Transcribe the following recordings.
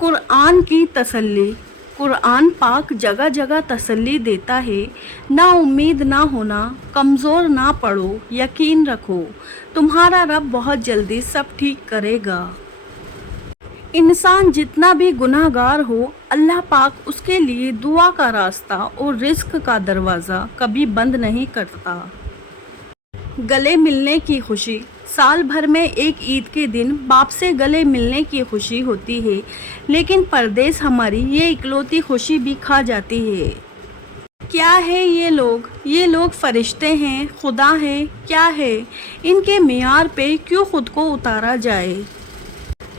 कुरान की तसल्ली। कुरान पाक जगह जगह तसल्ली देता है। ना उम्मीद ना होना, कमज़ोर ना पड़ो, यकीन रखो, तुम्हारा रब बहुत जल्दी सब ठीक करेगा। इंसान जितना भी गुनाहगार हो, अल्लाह पाक उसके लिए दुआ का रास्ता और रिस्क का दरवाज़ा कभी बंद नहीं करता। गले मिलने की खुशी। साल भर में एक ईद के दिन बाप से गले मिलने की खुशी होती है, लेकिन परदेस हमारी ये इकलौती खुशी भी खा जाती है। क्या है ये लोग? ये लोग फरिश्ते हैं, खुदा है, क्या है? इनके मियार पे क्यों खुद को उतारा जाए?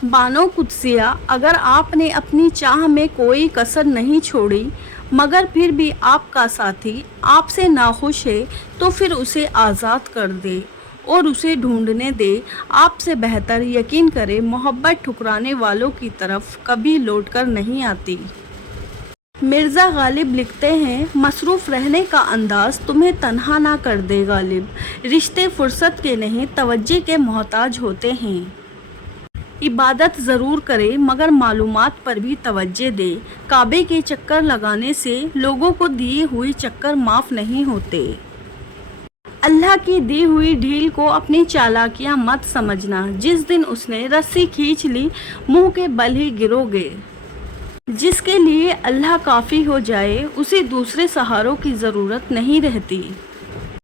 बानो कुदसिया, अगर आपने अपनी चाह में कोई कसर नहीं छोड़ी, मगर फिर भी आपका साथी आपसे नाखुश है, तो फिर उसे आज़ाद कर दे और उसे ढूंढने दे। आपसे बेहतर, यकीन करें, मोहब्बत ठुकराने वालों की तरफ कभी लौटकर नहीं आती। मिर्ज़ा गालिब लिखते हैं, मसरूफ़ रहने का अंदाज़ तुम्हें तन्हा ना कर दे गालिब। रिश्ते फुर्सत के नहीं, तवज्जो के मोहताज होते हैं। इबादत ज़रूर करे, मगर मालूमात पर भी तवज्जो दे। काबे के चक्कर लगाने से लोगों को दिए हुए चक्कर माफ़ नहीं होते। अल्लाह की दी हुई ढील को अपनी चालाकियाँ मत समझना। जिस दिन उसने रस्सी खींच ली, मुंह के बल ही गिरोगे। जिसके लिए अल्लाह काफ़ी हो जाए, उसे दूसरे सहारों की ज़रूरत नहीं रहती।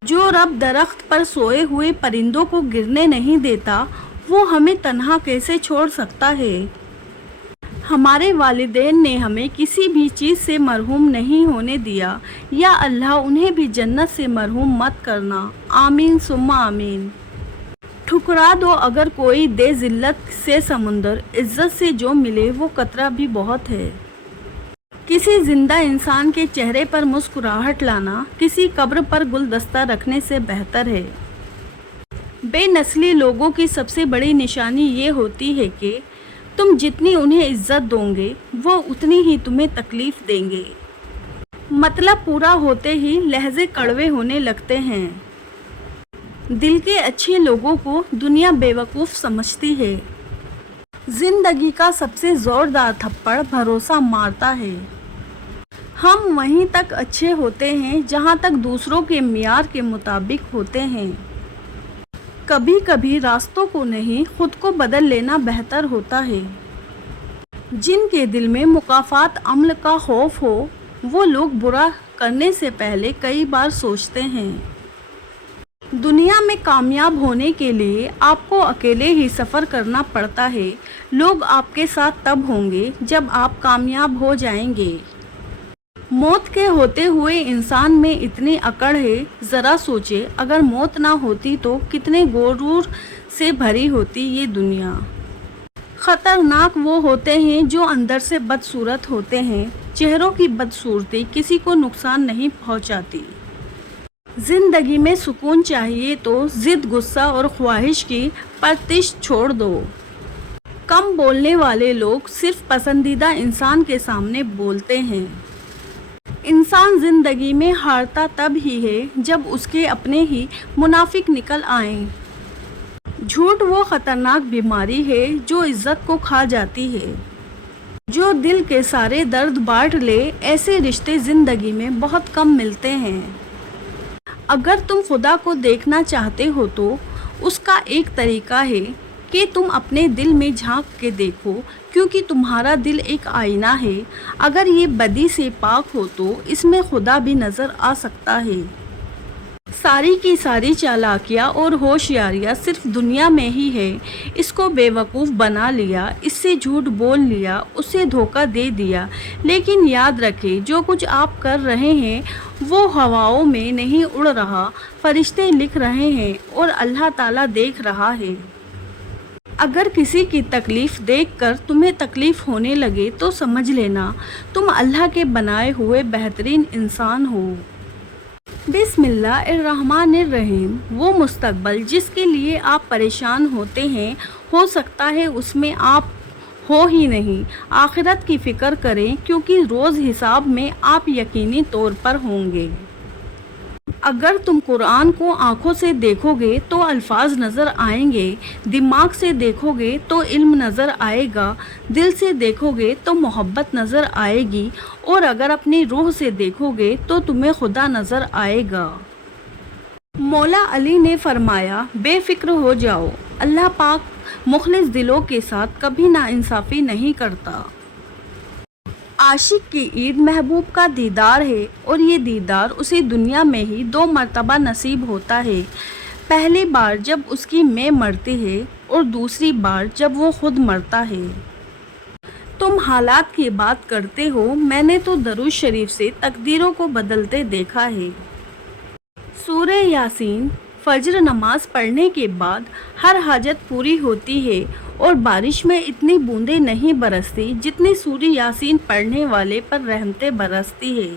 जो रब दरख्त पर सोए हुए परिंदों को गिरने नहीं देता, वो हमें तन्हा कैसे छोड़ सकता है? हमारे वालिदैन ने हमें किसी भी चीज़ से मरहूम नहीं होने दिया। या अल्लाह उन्हें भी जन्नत से मरहूम मत करना। आमीन सुम्मा आमीन। ठुकरा दो अगर कोई दे जिल्लत से समुंदर, इज्जत से जो मिले वो कतरा भी बहुत है। किसी जिंदा इंसान के चेहरे पर मुस्कुराहट लाना किसी कब्र पर गुलदस्ता रखने से बेहतर है। बेनस्ली लोगों की सबसे बड़ी निशानी ये होती है कि तुम जितनी उन्हें इज्जत दोगे, वो उतनी ही तुम्हें तकलीफ देंगे। मतलब पूरा होते ही लहजे कड़वे होने लगते हैं। दिल के अच्छे लोगों को दुनिया बेवकूफ़ समझती है। जिंदगी का सबसे ज़ोरदार थप्पड़ भरोसा मारता है। हम वहीं तक अच्छे होते हैं जहां तक दूसरों के मियार के मुताबिक होते हैं। कभी कभी रास्तों को नहीं, खुद को बदल लेना बेहतर होता है। जिनके दिल में मुकाफात अमल का खौफ हो, वो लोग बुरा करने से पहले कई बार सोचते हैं। दुनिया में कामयाब होने के लिए आपको अकेले ही सफ़र करना पड़ता है। लोग आपके साथ तब होंगे जब आप कामयाब हो जाएंगे। मौत के होते हुए इंसान में इतनी अकड़ है, ज़रा सोचे अगर मौत ना होती तो कितने गुरूर से भरी होती ये दुनिया। ख़तरनाक वो होते हैं जो अंदर से बदसूरत होते हैं। चेहरों की बदसूरती किसी को नुकसान नहीं पहुंचाती। ज़िंदगी में सुकून चाहिए तो ज़िद, गुस्सा और ख्वाहिश की परतिश छोड़ दो। कम बोलने वाले लोग सिर्फ पसंदीदा इंसान के सामने बोलते हैं। इंसान ज़िंदगी में हारता तब ही है जब उसके अपने ही मुनाफिक निकल आएं। झूठ वो ख़तरनाक बीमारी है जो इज्जत को खा जाती है। जो दिल के सारे दर्द बांट ले, ऐसे रिश्ते ज़िंदगी में बहुत कम मिलते हैं। अगर तुम खुदा को देखना चाहते हो तो उसका एक तरीका है कि तुम अपने दिल में झांक के देखो, क्योंकि तुम्हारा दिल एक आईना है। अगर ये बदी से पाक हो तो इसमें खुदा भी नज़र आ सकता है। सारी की सारी चालाकियाँ और होशियारियाँ सिर्फ दुनिया में ही है। इसको बेवकूफ़ बना लिया, इससे झूठ बोल लिया, उसे धोखा दे दिया। लेकिन याद रखें, जो कुछ आप कर रहे हैं वो हवाओं में नहीं उड़ रहा, फरिश्ते लिख रहे हैं और अल्लाह ताला देख रहा है। अगर किसी की तकलीफ़ देखकर तुम्हें तकलीफ़ होने लगे तो समझ लेना तुम अल्लाह के बनाए हुए बेहतरीन इंसान हो। बिस्मिल्लाहिर्रहमानिर्रहीम। वो मुस्तकबल जिसके लिए आप परेशान होते हैं, हो सकता है उसमें आप हो ही नहीं। आखिरत की फ़िक्र करें, क्योंकि रोज़ हिसाब में आप यकीनी तौर पर होंगे। अगर तुम कुरान को आंखों से देखोगे तो अल्फाज नज़र आएंगे, दिमाग से देखोगे तो इल्म नज़र आएगा, दिल से देखोगे तो मोहब्बत नज़र आएगी, और अगर अपनी रूह से देखोगे तो तुम्हें खुदा नज़र आएगा। मौला अली ने फरमाया, बेफिक्र हो जाओ, अल्लाह पाक मुखलिस दिलों के साथ कभी नाइंसाफ़ी नहीं करता। आशिक की ईद महबूब का दीदार है, और ये दीदार उसे दुनिया में ही 2 मरतबा नसीब होता है। पहली बार जब उसकी मैं मरती है, और दूसरी बार जब वो खुद मरता है। तुम हालात की बात करते हो, मैंने तो दरूद शरीफ से तकदीरों को बदलते देखा है। सूरह यासीन फजर नमाज पढ़ने के बाद हर हाजत पूरी होती है, और बारिश में इतनी बूंदें नहीं बरसती जितनी सूरह यासीन पढ़ने वाले पर रहमतें बरसती है।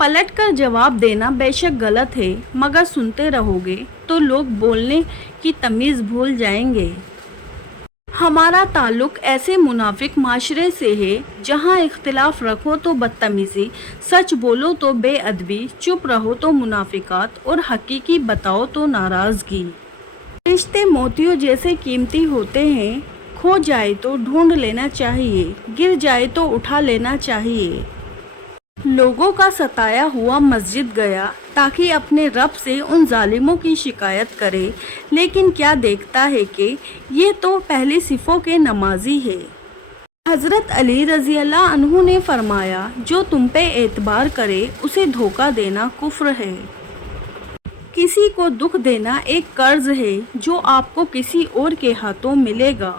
पलटकर जवाब देना बेशक गलत है, मगर सुनते रहोगे तो लोग बोलने की तमीज़ भूल जाएंगे। हमारा ताल्लुक़ ऐसे मुनाफिक माशरे से है जहाँ इख्तिलाफ रखो तो बदतमीज़ी, सच बोलो तो बेअदबी, चुप रहो तो मुनाफिकात, और हकीकी बताओ तो नाराज़गी। रिश्ते मोतियों जैसे कीमती होते हैं, खो जाए तो ढूंढ लेना चाहिए, गिर जाए तो उठा लेना चाहिए। लोगों का सताया हुआ मस्जिद गया ताकि अपने रब से उन जालिमों की शिकायत करे, लेकिन क्या देखता है कि ये तो पहली सिफों के नमाजी है। हज़रत अली रज़ी अल्लाह अन्हु ने फरमाया, जो तुम पे एतबार करे उसे धोखा देना कुफ्र है। किसी को दुख देना एक कर्ज है जो आपको किसी और के हाथों मिलेगा।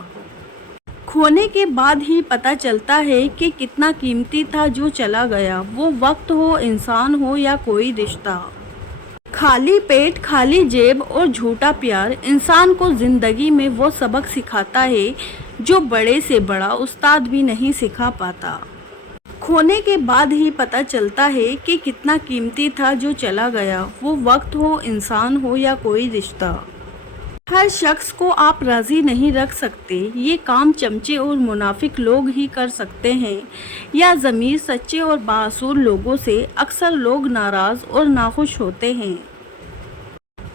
खोने के बाद ही पता चलता है कि कितना कीमती था जो चला गया, वो वक्त हो, इंसान हो या कोई रिश्ता। खाली पेट, खाली जेब और झूठा प्यार इंसान को ज़िंदगी में वो सबक सिखाता है जो बड़े से बड़ा उस्ताद भी नहीं सिखा पाता। खोने के बाद ही पता चलता है कि कितना कीमती था जो चला गया, वो वक्त हो, इंसान हो या कोई रिश्ता। हर शख्स को आप राज़ी नहीं रख सकते, ये काम चमचे और मुनाफिक लोग ही कर सकते हैं, या ज़मीर सच्चे और बासूर लोगों से अक्सर लोग नाराज़ और नाखुश होते हैं।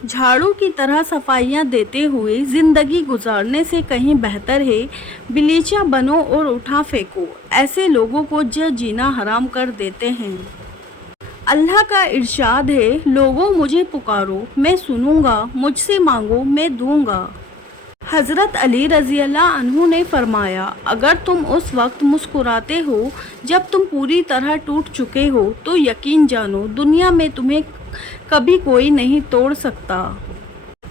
झाड़ू की तरह सफाइयाँ देते हुए ज़िंदगी गुजारने से कहीं बेहतर है बिलीचा बनो और उठा फेंको ऐसे लोगों को जो जीना हराम कर देते हैं। अल्लाह का इरशाद है, लोगों मुझे पुकारो मैं सुनूंगा, मुझसे मांगो मैं दूंगा। हज़रत अली रज़ी अल्लाह अन्हु ने फरमाया, अगर तुम उस वक्त मुस्कुराते हो जब तुम पूरी तरह टूट चुके हो तो यकीन जानो दुनिया में तुम्हें कभी कोई नहीं तोड़ सकता।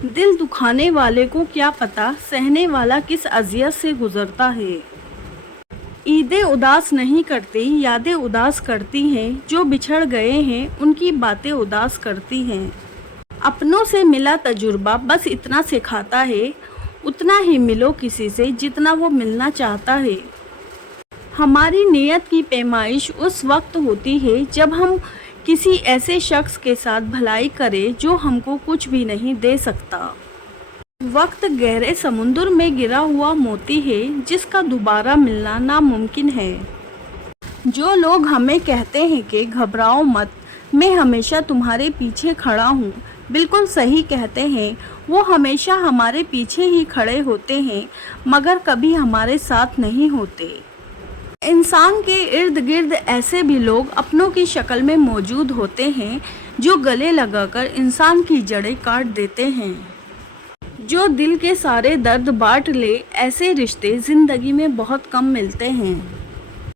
दिल दुखाने वाले को क्या पता सहने वाला किस अज़ियत से गुजरता है। ईदें उदास नहीं करती, यादें उदास करती हैं, जो बिछड़ गए हैं उनकी बातें उदास करती हैं। अपनों से मिला तजुर्बा बस इतना सिखाता है, उतना ही मिलो किसी से जितना वो मिलना चाहता है। हमारी नीयत की पैमाइश उस वक्त होती है जब हम किसी ऐसे शख्स के साथ भलाई करें जो हमको कुछ भी नहीं दे सकता। वक्त गहरे समुद्र में गिरा हुआ मोती है जिसका दोबारा मिलना नामुमकिन है। जो लोग हमें कहते हैं कि घबराओ मत, मैं हमेशा तुम्हारे पीछे खड़ा हूँ, बिल्कुल सही कहते हैं। वो हमेशा हमारे पीछे ही खड़े होते हैं मगर कभी हमारे साथ नहीं होते। इंसान के इर्द गिर्द ऐसे भी लोग अपनों की शक्ल में मौजूद होते हैं जो गले लगाकर इंसान की जड़ें काट देते हैं। जो दिल के सारे दर्द बांट ले, ऐसे रिश्ते ज़िंदगी में बहुत कम मिलते हैं।